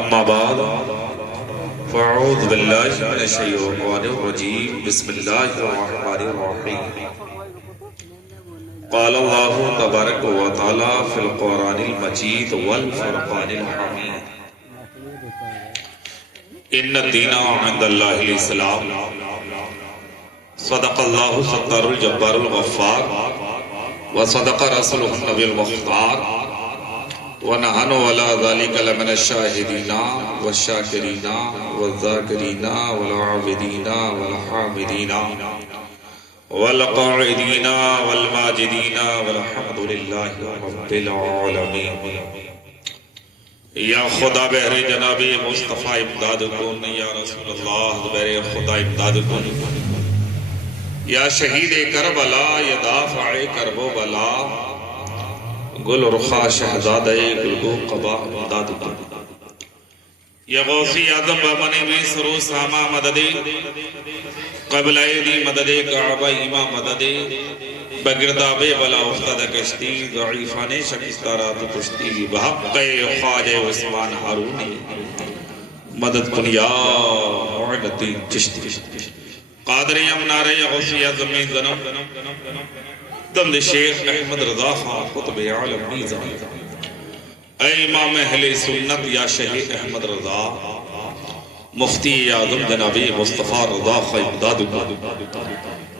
अम्मा बाद फ़अऊज़ु बिल्लाहि मिनश शैतानिर रजीम बिस्मिल्लाहिर रहमानिर रहीम क़ाल अल्लाहु तबारक व तआला फ़िल क़ुरआनिल मजीद वल फ़ुरक़ानिल हमीद इन्न दीना इंदल्लाहिल इस्लाम सदक़ल्लाहु सत्तारुल जब्बारुल गफ़्फ़ार व सदक़ रसूलुहुन नबियुल मुख़्तार व नहनु अला ज़ालिका लमिनश शाहिदीना व शाकिरीना व ज़ाकिरीना वल आबिदीना वल हामिदीना वल क़ाइदीना वल माजिदीना वल्हम्दुलिल्लाहि रब्बिल आलमीन। या खुदा बहरे जनाबे मुस्तफ़ा इमदाद कुन, या रसूलल्लाह बहरे खुदा इमदाद कुन, या शहीद करबला, या दाफ़े करबो बला, गुल रुखा शहज़ादे गुलगो क़बा इमदाद कुन, या गौसी आज़म बमने में सरो सामा मददे क़बलायदी मददे काबा इमा मददे बगिरदाबे बला उस्ताद कश्ती ज़ईफ़ाने शकिस्तारात कुश्ती बहक़्क़े ख्वाजा उस्मान हारूनी मदद कुन या मुइनुद्दीन चिश्ती क़ादिर यमनारे गौसी आज़म ज़नम दमद शेख अहमद रज़ा ख़ान क़ुत्ब आलम मीज़ान ऐ इमाम अहले सुन्नत या शहीद अहमद रज़ा मुफ्ती आज़म जनाबी मुस्तफ़ा रज़ा ख़ा इमदाद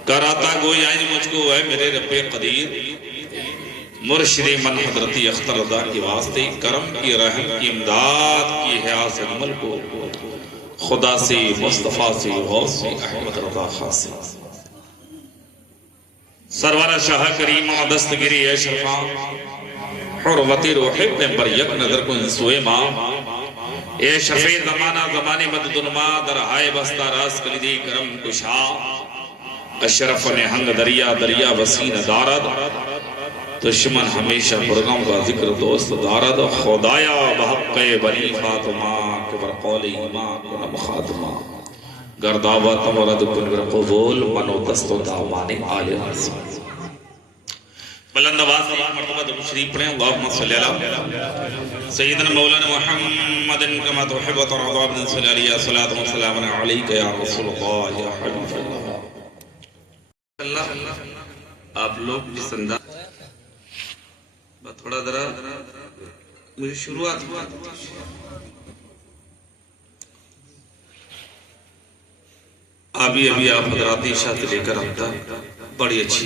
कराता गोई आज मुझको है मेरे रब्बे क़दीर मुर्शिद मन हज़रती अख्तर रज़ा के वास्ते करम की रहम की इमदाद की है आस अमल को खुदा से मुस्तफ़ा से गौस से अहमद रज़ा ख़ा से सरवर शाह करीम दस्तगिरी अशरफा हुर्मती रोहे पर यक नजर को इंसोए माँ ए शफे ज़माना ज़माने मददुनमा दरहाए बस्ता रास कलिदी करम कुशा अशरफ ने हंग दरिया दरिया वसीन दारद दुश्मन हमेशा पुरगम का जिक्र दोस्त दारद खुदाया बहक़्क़े बनी फातिमा के बरक़ौल ईमा कुन मुखातिमा गर्दावा तमरद कुन कबूल मनो दस्तो दामाने आले रसूल बुलंद आवाज़ से एक मर्तबा दुरूद शरीफ पढ़ें। अल्लाहुम्मा सल्लि अला सय्यिदना मौलाना मुहम्मदिन कमा तुहिब्बु व तर्ज़ा सल्लि अलैहि सलातु व सलाम अलैका या रसूलल्लाह या हबीबल्लाह। आप लोग जिस अंदाज थोड़ा जरा मुझे शुरुआत हुआ अभी आप हज़रात इशात लेकर आता बड़ी अच्छी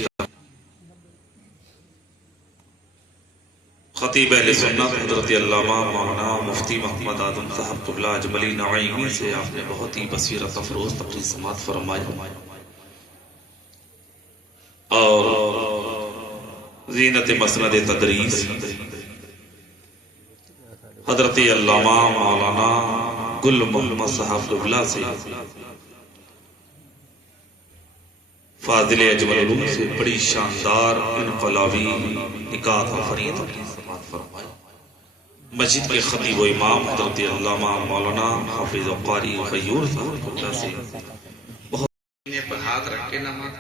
खतीब अहले सुन्नत हज़रत अल्लामा मौलाना मुफ्ती मोहम्मद आदम साहब क़िबला अजमली नईमी से आपने बहुत ही बसीरत अफरोज़ तक़रीर समात फरमाई और ज़ीनत मसनद तदरीस हज़रत अल्लामा मौलाना गुल मोहम्मद साहब क़िबला से फाजिल अजमल उलूम से बड़ी शानदार इनक़लाबी निकात फरीद फरमाई। मस्जिद के खतीब व इमाम हज़रत अल्लामा मौलाना हाफिज़ व क़ारी ग़यूर साहब क़िबला से बहुत पर हाथ रख के नमाज़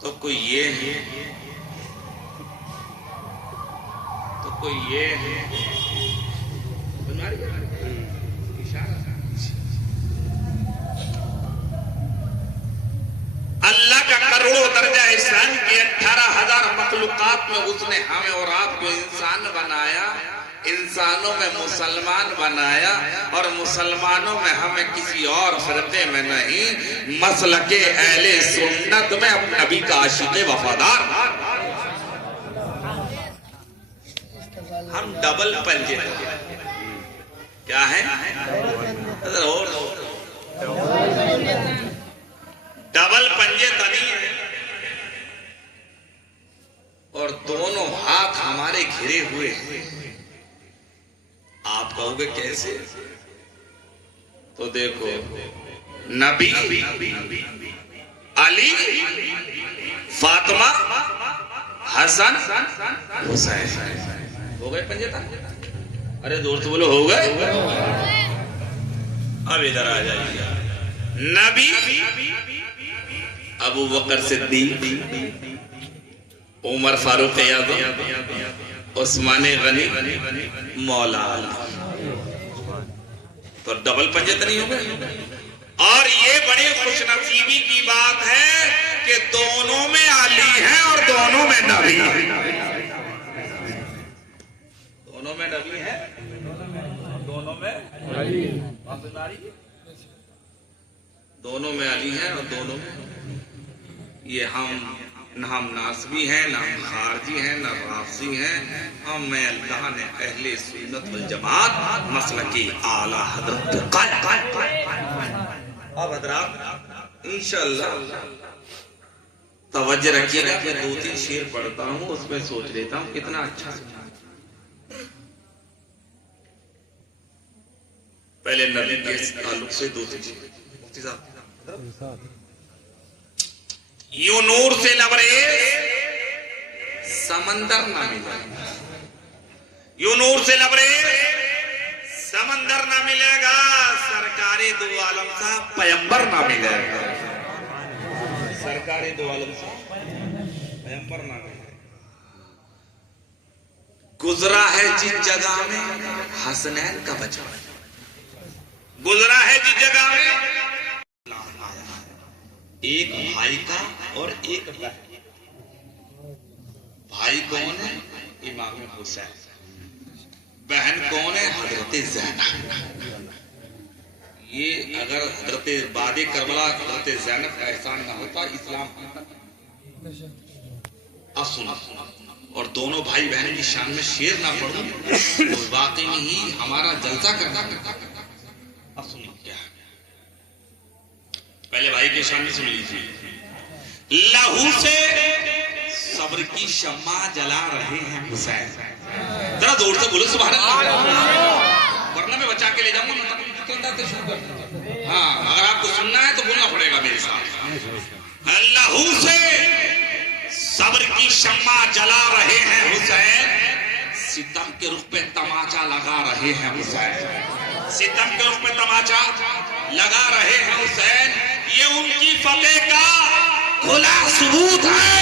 तो कोई ये है तो कोई ये है अल्लाह का करोड़ों दर्जा एहसान के 18,000 मखलूक़ात में उसने हमें और आपको इंसान बनाया, इंसानों में मुसलमान बनाया और मुसलमानों में हमें किसी और फ़िरक़े में नहीं, मसलके अहले सुन्नत में अपने नबी का आशिक़ वफ़ादार। हम डबल पंजे क्या है डबल पंजे तनी है और दोनों हाथ हमारे घिरे हुए हैं। आप कहोगे कैसे? तो देखो नबी, अली, फातिमा, हसन, हुसैन हो गए पंजे तक। अरे जोर से बोलो हो गए। अब इधर आ जाइए। नबी अबू बकर सिद्दीक, उमर फारूक आज़म, उस्मान गनी मौला अली, तो डबल पंजे तो नहीं हो गए। और ये बड़ी खुशनसीबी की बात है कि दोनों में अली है और दोनों में नबी है। दोनों में नबी है, दोनों में अली, दोनों में अली है और दोनों में ये हम नासबी हैं, ना हम खारजी हैं, ना राफसी हैं, हम में अल्लाह ने अहले सुन्नत वल जमात मसलकी आला हजरत अब हजरात इंशाअल्लाह तवज्जो रखिएगा। मैं 2-3 शेर पढ़ता हूँ, उसमें सोच लेता हूँ कितना अच्छा। पहले नबी के ताल्लुक से 2-3 शेर। मुफ्ती साहब, यूं नूर से लबरेज समंदर ना मिले, यूं नूर से लबरेज समंदर ना मिलेगा, सरकारे दो आलम सा पैगंबर ना मिलेगा, सरकारे दो आलम सा पैगंबर ना मिलेगा। गुजरा है जिस जगह में हसनैन का बच्चा, गुजरा है जिस जगह में एक भाई का और एक बहन। भाई कौन है? इमाम हुसैन। बहन कौन है? हजरत ज़ैनब। ये अगर हजरत बादे करबला हजरत ज़ैनब का एहसान ना होता इस्लाम। अब सुना, और दोनों भाई बहन की शान में शेर ना पढ़ूं तो वाकई में ही हमारा जलसा करता। अब सुनिए क्या है, पहले भाई के शान में सुन लीजिए। लहू से सब्र की शम्मा जला रहे हैं हुसैन। जरा जोर से बोलो सुभान अल्लाह, वरना मैं बचा के ले जाऊंगा। हाँ, अगर आपको सुनना है तो बोलना पड़ेगा मेरे साथ। लहू से सब्र की शम्मा जला रहे हैं हुसैन, सितम के रुख पे तमाचा लगा रहे हैं हुसैन, सितम के रुख पे तमाचा लगा रहे हैं हुसैन। ये उनकी फतेह का खुला सबूत है,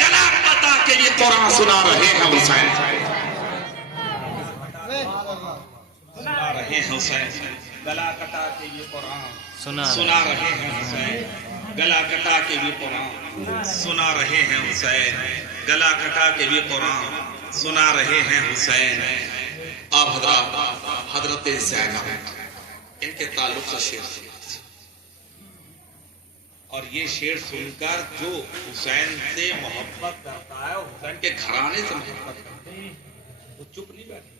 गला कटा के ये कुरान सुना रहे हैं हुसैन, सुना रहे हैं हुसैन, गला कटा के ये कुरान सुना रहे हैं हुसैन, गला कटा के भी कुरान सुना रहे हैं हुसैन, गला कटा के भी कुरान सुना रहे हैं हुसैन। अब हजरत ज़ैनब इनके ताल्लुक से शेर, और ये शेर सुनकर जो हुसैन से मोहब्बत करता है, हुसैन के घराने से मोहब्बत करता है, वो चुप नहीं बैठे,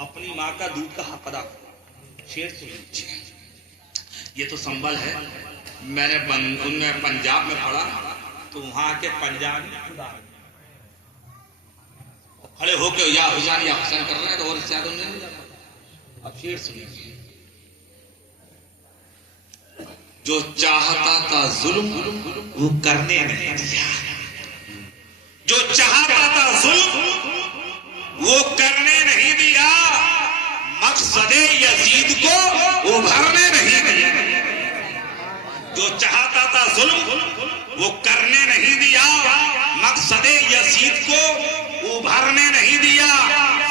अपनी माँ का दूध का हक अदा। शेर सुन लीजिए, ये तो संबल है। मैंने उनमें पंजाब में पढ़ा तो वहां के पंजाबी खुदा खड़े होके या हुसैन या हुसैन कर रहे हैं तो और ज्यादा नहीं। अब शेर सुनिए, जो चाहता था जुल्म वो करने नहीं दिया, जो चाहता था जुल्म वो करने नहीं दिया, मकसदे यजीद को उभरने नहीं दिया। जो चाहता था जुल्म वो करने नहीं दिया, मकसदे यजीद को उभरने नहीं दिया।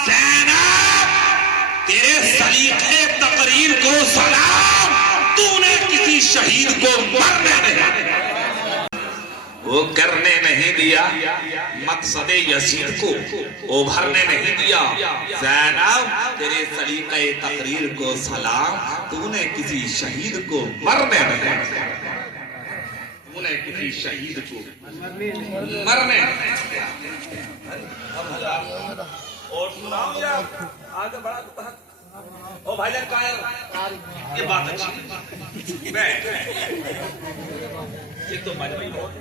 ज़ैनब तेरे सलीक़े तकरीर को सलाम, तूने किसी शहीद को मरने नहीं, वो करने नहीं दिया, मकसदे यजीद को उभरने नहीं दिया। ज़ैनब तेरे सलीक़े तकरीर को सलाम, तूने किसी शहीद को मरने नहीं, तूने किसी शहीद को मरने। और सुनाओ यार, आगे बढ़ा तो ओ भाईजान कहाँ है? ये बात अच्छी ये तो मजबूरी बहुत है,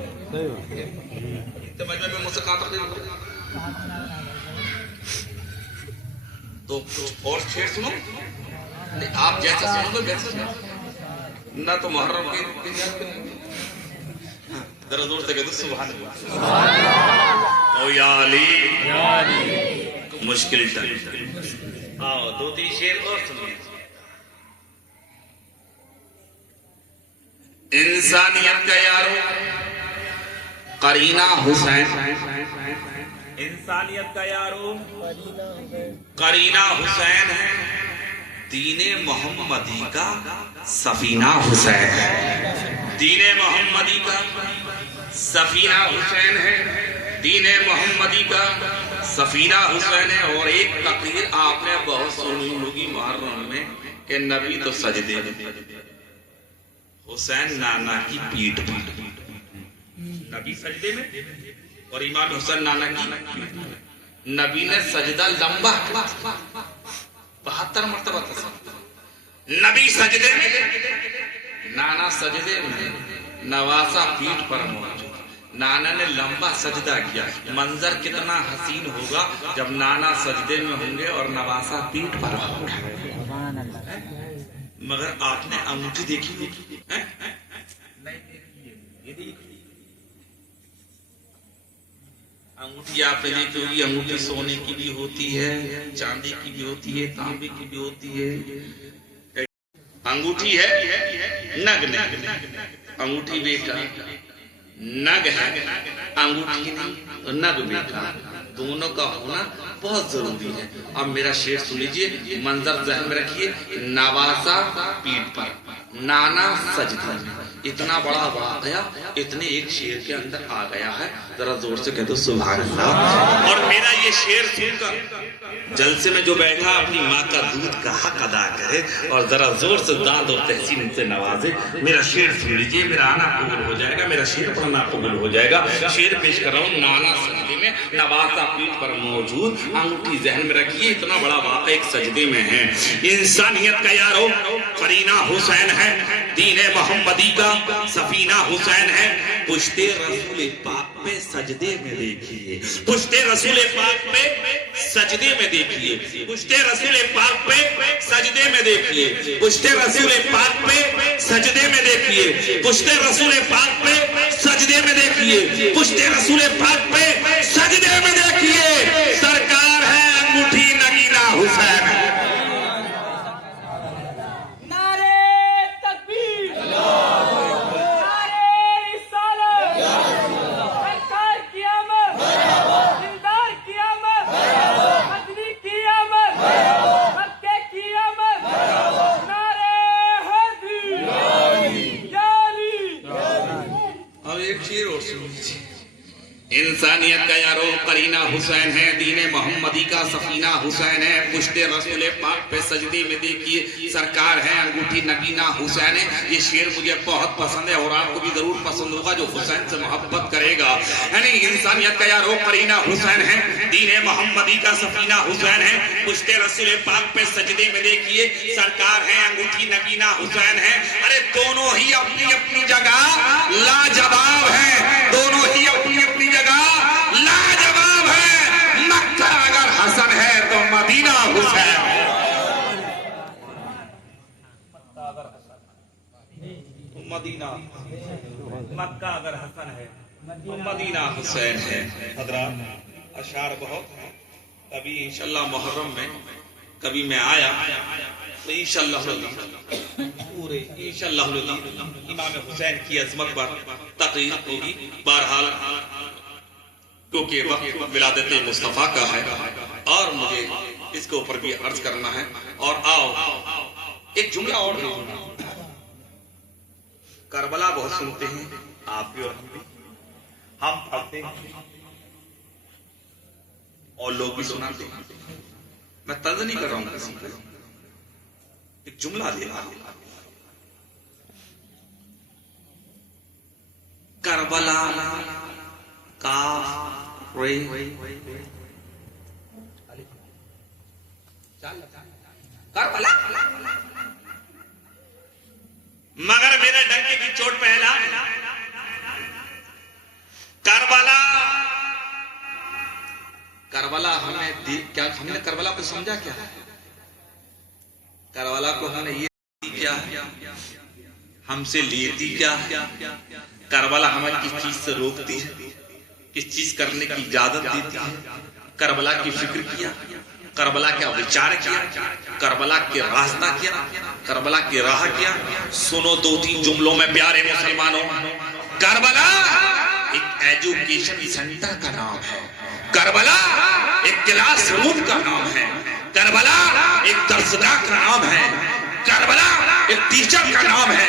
तो मजबूरी में मुझसे कहा तो कुछ और शेर सुनो, आप जैसा सुनोगे वैसे ना तो मुहर्रम के जरा जोर से कहते सुभान अल्लाह। ओ या अली मुश्किल टाइम। आओ 2-3 शेर और सुनिए। इंसानियत का यारो करीना हुसैन, इंसानियत का यारो करीना हुसैन है, दीने मोहम्मदी का सफीना हुसैन है। दीने मोहम्मदी का सफीना हुसैन है, दीने मोहम्मदी का सफीना हुसैन है। और एक तकरीर आपने बहुत सुनी होगी मुहर्रम में कि नबी तो सजदे में, हुसैन नाना की पीठ पर। नबी सजदे में और इमाम हुसैन नाना की। नबी ने सजदा लंबा 72 मरतबा था। नबी सजदे में, नाना सजदे में, नवासा पीठ पर मौजूद। नाना ने लंबा सजदा किया। मंजर कितना हसीन होगा जब नाना सजदे में होंगे और नवासा पीठ पर होगा। मगर आपने अंगूठी देखी होगी? अंगूठी आपने देखी होगी। अंगूठी सोने की भी होती है, चांदी की भी होती है, तांबे की भी होती है। अंगूठी है नग नहीं, अंगूठी बेकार। नग है अंगूठी नहीं, नग बेकार। दोनों का होना बहुत जरूरी है। अब मेरा शेर सुन लीजिए, मंजर जहन में रखिए। नवासा पीठ पर, नाना सजदा में। इतना बड़ा वाकया इतने एक शेर के अंदर आ गया है। जरा जोर से कह दो सुभान अल्लाह। और मेरा ये शेर सुनकर जलसे में जो बैठा अपनी माँ का दूध का हक अदा करे और जरा जोर से दाद और तहसीन से नवाजे। मेरा शेर सुन लीजिए, मेरा आना कबूल हो जाएगा, मेरा शेर पढ़ना कबूल हो जाएगा। शेर पेश कर रहा हूँ। नाना सजदे में, नवासा पीठ पर मौजूद। अंगूठी जहन में रखिए, इतना बड़ा वाक़या एक सजदे में है। इंसानियत का यारो करीना हुसैन है, दीने मोहम्मदी का सफीना हुसैन है। पुश्ते रसूल पाक पे सजदे में देखिए, पुश्ते रसूल पाक पे सजदे में देखिए, पुश्ते रसूल पाक पे सजदे में देखिए, पुश्ते रसूल पाक पे सजदे में देखिए, पुश्ते रसूल पाक पे सजदे में देखिए, पुश्ते रसूल पाक पे सजदे में देखिए। सरकार है अंगूठी नगीना हुसैन। इंसानियत का यारो करीना हुसैन है, दीने मोहम्मदी का सफीना हुसैन है। पुश्ते रसूल पाक पे सजदे में देखिए, सरकार है अंगूठी नगीना हुसैन है। ये शेर मुझे बहुत पसंद है और आपको भी जरूर पसंद होगा जो हुसैन से मोहब्बत करेगा। यानी इंसानियत का यारो करीना हुसैन है, दीने मोहम्मदी का सफीना हुसैन है। पुश्ते रसूल पाक पे सजदे में देखिए, सरकार है अंगूठी नगीना हुसैन है। अरे दोनों ही अपनी अपनी जगह लाजवाब है, दोनों ही अपनी अपनी जगह लाजवाब है। मक्का अगर हसन है तो मदीना हुसैन। मदीना, मक्का अगर हसन है तो मदीना हुसैन है। हजरात अशार बहुत है। कभी इंशाल्लाह मुहर्रम में कभी मैं आया तो इंशाल्लाह पूरे इंशाल्लाह इमाम हुसैन की अजमत पर तकरीर होगी। बहरहाल क्योंकि वक्त विलादत मुस्तफ़ा का है और मुझे इसके ऊपर भी अर्ज करना है। और आओ एक जुमला और बोलूंगा। करबला बहुत सुनते हैं आप भी और हम भी, हम पढ़ते हैं और लोग भी सुनाते हैं। मैं तर्ज नहीं कर रहा हूं किसी पर, एक जुमला ले करबला का करबला, मगर मेरे डंके की चोट पहला करबला। करबला हमें क्या, हमने करबला को समझा क्या? करबला को हमने ये क्या हमसे लेती क्या? करबला हमें किस चीज से रोकती है, किस चीज करने की इजाजत देती है? करबला की फिक्र किया, करबला का विचार किया, करबला के रास्ता किया, करबला की राह किया। सुनो दो तीन जुमलों में प्यारे मुसलमानों, करबला एक एजुकेशन सेंटर का नाम है। करबला एक क्लासरूम का नाम है, करबला एक दर्सगाह का नाम है, करबला एक टीचर का नाम है,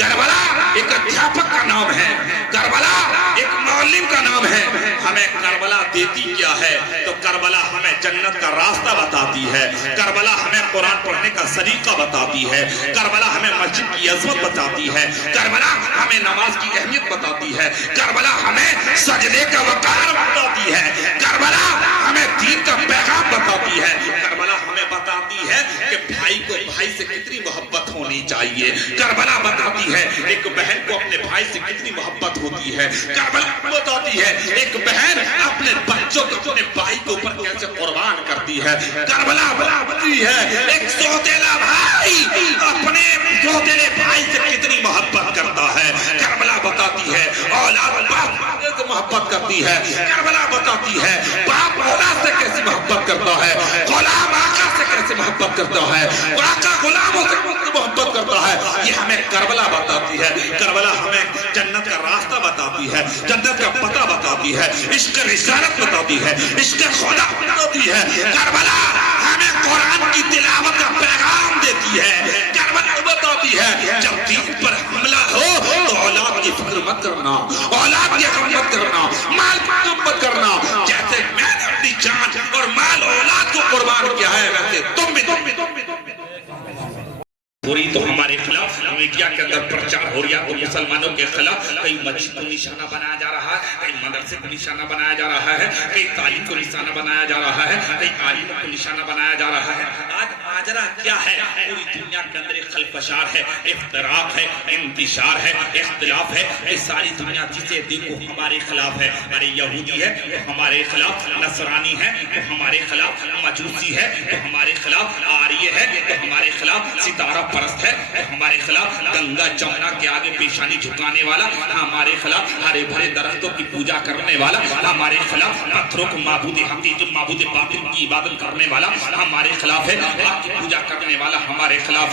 करबला एक अध्यापक का नाम है, करबला एक मौलिम का नाम है। हमें करबला देती क्या है? तो करबला हमें जन्नत का रास्ता बताती है, करबला हमें कुरान पढ़ने का सलीका बताती है, करबला हमें मस्जिद की अजमत बताती है, करबला हमें नमाज की अहमियत बताती है, करबला हमें सजदे का वकार बताती है, करबला हमें दीन का पैगाम बताती है, करबला हमें बताती है कि भाई को भाई से कितनी मोहब्बत होनी चाहिए, करबला बताती है एक बहन को अपने भाई से कितनी मोहब्बत होती है, करबला बताती है एक बहन अपने बच्चों को अपने भाई के ऊपर कैसे कुर्बान करती है, करबला बताती है एक सौतेला भाई अपने सौतेले भाई से कितनी मोहब्बत करता है, करबला बताती है औलाद बाप से मोहब्बत करती है, करबला बताती है बाप औलाद से कैसे मोहब्बत करता है, गुलाम आका से कैसे मोहब्बत करता है, आका गुलामों से मोहब्बत करता है। ये हमें करबला बताती है, करबला हमें जन्नत का रास्ता बताती है, जन्नत का पता बताती है, इश्क रिसालत बताती है, इश्क खुदा बताती है, करबला हमें कुरान की तिलावत का पैगाम देती है, करबला बताती है जब दीन पर हमला हो तो औलाद की फिक्र मत करना, औलाद की गम मत करना, माल की मत करना, जैसे मैंने अपनी जान और माल औलाद को कुर्बान किया है वैसे तुम भी पूरी। तो हमारे खिलाफ मीडिया के अंदर प्रचार हो रहा है, तो मुसलमानों के खिलाफ कई मस्जिद को निशाना बनाया जा रहा है, कई मदरसे को निशाना बनाया जा रहा है, कई तालीम को निशाना बनाया जा रहा है, कई आलिमों को निशाना बनाया जा रहा है। आज माजरा क्या है? पूरी दुनिया के अंदर एक खलफशार है, इख्तराक है, इंतिशार है, इख्तिलाफ है, ये सारी दुनिया जिसे देखो हमारे खिलाफ है। अरे यहूदी है तो हमारे खिलाफ, नसरानी है तो हमारे खिलाफ, मजूसी है तो हमारे खिलाफ, आर्य है तो हमारे खिलाफ, सितारा परस्त है तो हमारे खिलाफ, गंगा जमुना के आगे पेशानी झुकाने वाला हमारे खिलाफ, हरे भरे दरख्तों की पूजा करने वाला हमारे खिलाफ, पत्थरों को माबूद हकीकत माबूद बातिल की इबादत करने वाला हमारे खिलाफ है, आग की पूजा करने वाला हमारे खिलाफ।